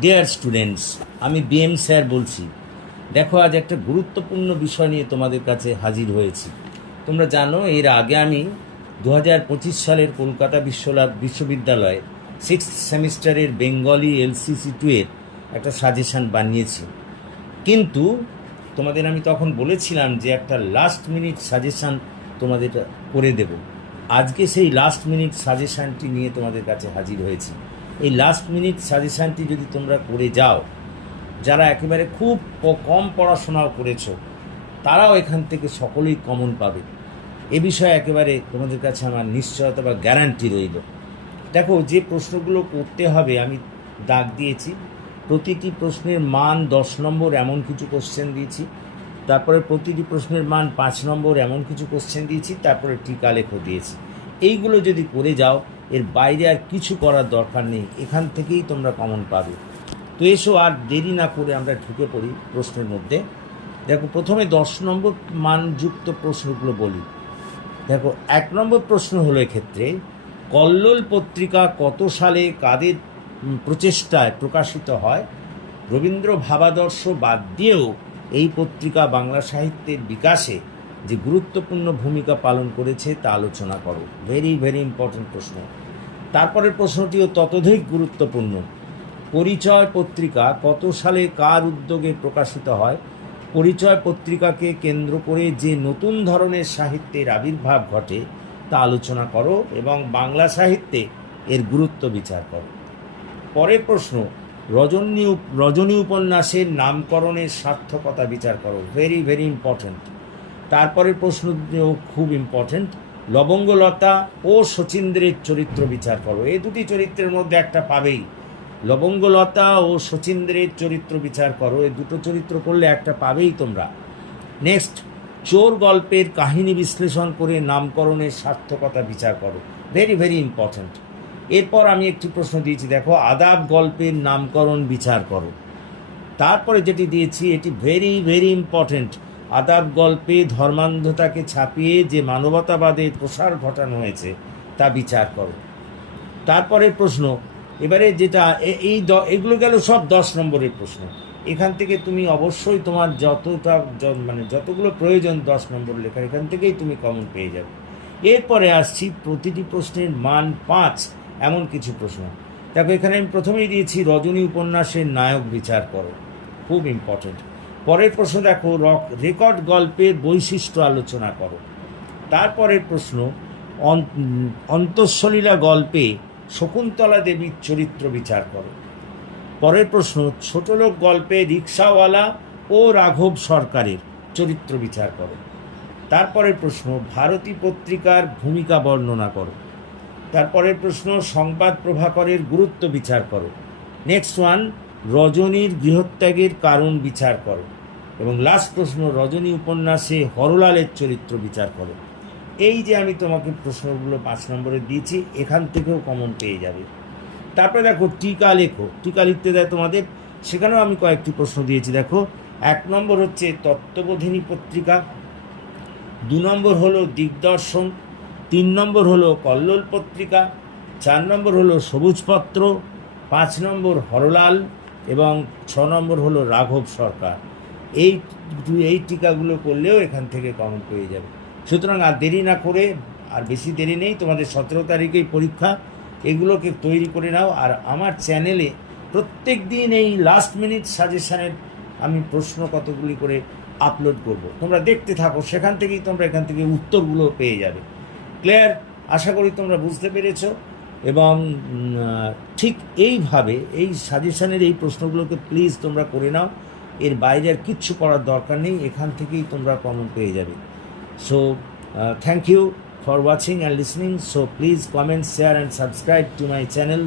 Deer students আমি BM sir বলছি, দেখো আজ একটা গুরুত্বপূর্ণ বিষয় নিয়ে তোমাদের কাছে হাজির হয়েছি। তোমরা জানো, এর আগে আমি দু হাজার পঁচিশ সালের কলকাতা বিশ্বলা- বিশ্ববিদ্যালয়ে সিক্স সেমিস্টারের বেঙ্গলি এলসিসি টু এর একটা সাজেশান বানিয়েছি। কিন্তু তোমাদের আমি তখন বলেছিলাম যে একটা লাস্ট মিনিট সাজেশান তোমাদের করে দেব। আজকে সেই লাস্ট মিনিট সাজেশানটি নিয়ে তোমাদের কাছে হাজির হয়েছি। এই লাস্ট মিনিট সাজেশানটি যদি তোমরা করে যাও, যারা একেবারে খুব কম পড়াশোনাও করেছ, তারাও এখান থেকে সকলেই কমন পাবে। এ বিষয়ে একেবারে তোমাদের কাছে আমার নিশ্চয়তা বা গ্যারান্টি রইল। দেখো, যে প্রশ্নগুলো করতে হবে, আমি দাগ দিয়েছি। প্রতিটি প্রশ্নের মান দশ নম্বর এমন কিছু কোশ্চেন দিয়েছি। তারপরে প্রতিটি প্রশ্নের মান পাঁচ নম্বর এমন কিছু কোশ্চেন দিয়েছি। তারপরে টিকা লেখো দিয়েছি। এইগুলো যদি করে যাও, এর বাইরে আর কিছু করার দরকার নেই। এখান থেকেই তোমরা কমন পাবে। তো এসো আর দেরি না করে আমরা ঢুকে পড়ি প্রশ্নের মধ্যে। দেখো, প্রথমে দশ নম্বর মানযুক্ত প্রশ্নগুলো বলি। দেখো, এক নম্বর প্রশ্ন হলো এক্ষেত্রে, কল্লোল পত্রিকা কত সালে কাদের প্রচেষ্টায় প্রকাশিত হয়? রবীন্দ্র ভাবাদর্শ বাদ দিয়েও এই পত্রিকা বাংলা সাহিত্যের বিকাশে যে গুরুত্বপূর্ণ ভূমিকা পালন করেছে তা আলোচনা করো। ভেরি ভেরি ইম্পর্টেন্ট প্রশ্ন। তারপরের প্রশ্নটিও ততোধিক গুরুত্বপূর্ণ। পরিচয় পত্রিকা কত সালে কার উদ্যোগে প্রকাশিত হয়? পরিচয় পত্রিকাকে কেন্দ্র করে যে নতুন ধরনের সাহিত্যের আবির্ভাব ঘটে, তা আলোচনা করো এবং বাংলা সাহিত্যে এর গুরুত্ব বিচার করো। পরের প্রশ্ন, রজনী রজনী উপন্যাসের নামকরণের সার্থকতা বিচার করো। ভেরি ভেরি ইম্পর্ট্যান্ট তারপরের প্রশ্নটিও খুব ইম্পর্ট্যান্ট লবঙ্গলতা ও শচীন্দ্রের চরিত্র বিচার করো। এই দুটি চরিত্রের মধ্যে একটা পাবেই। লবঙ্গলতা ও শচীন্দ্রের চরিত্র বিচার করো, এই দুটো চরিত্র করলে একটা পাবেই তোমরা। নেক্সট চোর গল্পের কাহিনী বিশ্লেষণ করে নামকরণের সার্থকতা বিচার করো। ভেরি ভেরি ইম্পর্ট্যান্ট এরপর আমি একটি প্রশ্ন দিয়েছি, দেখো, আদাব গল্পের নামকরণ বিচার করো। তারপরে যেটি দিয়েছি, এটি ভেরি ভেরি ইম্পর্ট্যান্ট আদাব গল্পে ধর্মান্ধতাকে ছাপিয়ে যে মানবতাবাদের প্রসার ঘটানো হয়েছে, তা বিচার করো। তারপরের প্রশ্ন, এবারে যেটা এই এগুলো গেল সব দশ নম্বরের প্রশ্ন। এখান থেকে তুমি অবশ্যই তোমার যতটা মানে যতগুলো প্রয়োজন দশ নম্বর লেখা এখান থেকেই তুমি কমন পেয়ে যাবে। এরপরে আসছি প্রতিটি প্রশ্নের মান পাঁচ, এমন কিছু প্রশ্ন। দেখো, এখানে আমি প্রথমেই দিয়েছি, রজনী উপন্যাসের নায়ক বিচার করো। খুব ইম্পর্টেন্ট পরের প্রশ্ন দেখো, রক- রেকর্ড গল্পের বৈশিষ্ট্য আলোচনা করো। তারপরের প্রশ্ন অন্তঃসলীলা গল্পে শকুন্তলা দেবীর চরিত্র বিচার করো। পরের প্রশ্ন, ছোটলোক গল্পে রিক্সাওয়ালা ও রাঘব সরকারের চরিত্র বিচার করো। তারপরের প্রশ্ন, ভারতী পত্রিকার ভূমিকা বর্ণনা করো। তারপরের প্রশ্ন, সংবাদ প্রভাকরের গুরুত্ব বিচার করো। নেক্সট ওয়ান, রজনীর গৃহত্যাগের কারণ বিচার করো। এবং লাস্ট প্রশ্ন, রজনী উপন্যাসে হরলালের চরিত্র বিচার করো। এই যে আমি তোমাকে প্রশ্নগুলো পাঁচ নম্বরে দিয়েছি, এখান থেকেও কমন পেয়ে যাবে। তারপরে দেখো, টিকা লেখো। টিকা লিখতে দেয় তোমাদের। সেখানেও আমি কয়েকটি প্রশ্ন দিয়েছি, দেখো। এক নম্বর হচ্ছে তত্ত্ববোধিনী পত্রিকা। দু নম্বর হলো দিগদর্শন। তিন নম্বর হলো কল্লোল পত্রিকা। চার নম্বর হলো সবুজপত্র। পাঁচ নম্বর হরলাল এবং ছ নম্বর হলো রাঘব সরকার। এই এই টিকাগুলো করলেও এখান থেকে কমন পেয়ে যাবে। সুতরাং আর দেরি না করে, আর বেশি দেরি নেই, তোমাদের সতেরো তারিখেই পরীক্ষা। এগুলোকে তৈরি করে নাও। আর আমার চ্যানেলে প্রত্যেক দিন এই লাস্ট মিনিট সাজেশানের আমি প্রশ্ন কতগুলি করে আপলোড করব। তোমরা দেখতে থাকো, সেখান থেকেই তোমরা এখান থেকে উত্তরগুলো পেয়ে যাবে। ক্লিয়ার আশা করি তোমরা বুঝতে পেরেছ। এবং ঠিক এইভাবে এই সাজেশানের এই প্রশ্নগুলোকে প্লিজ তোমরা করে নাও। এর বাইরে আর কিচ্ছু করার দরকার নেই, এখান থেকেই তোমরা কমন পেয়ে যাবে। So thank you for watching and listening so please comment share and subscribe to my channel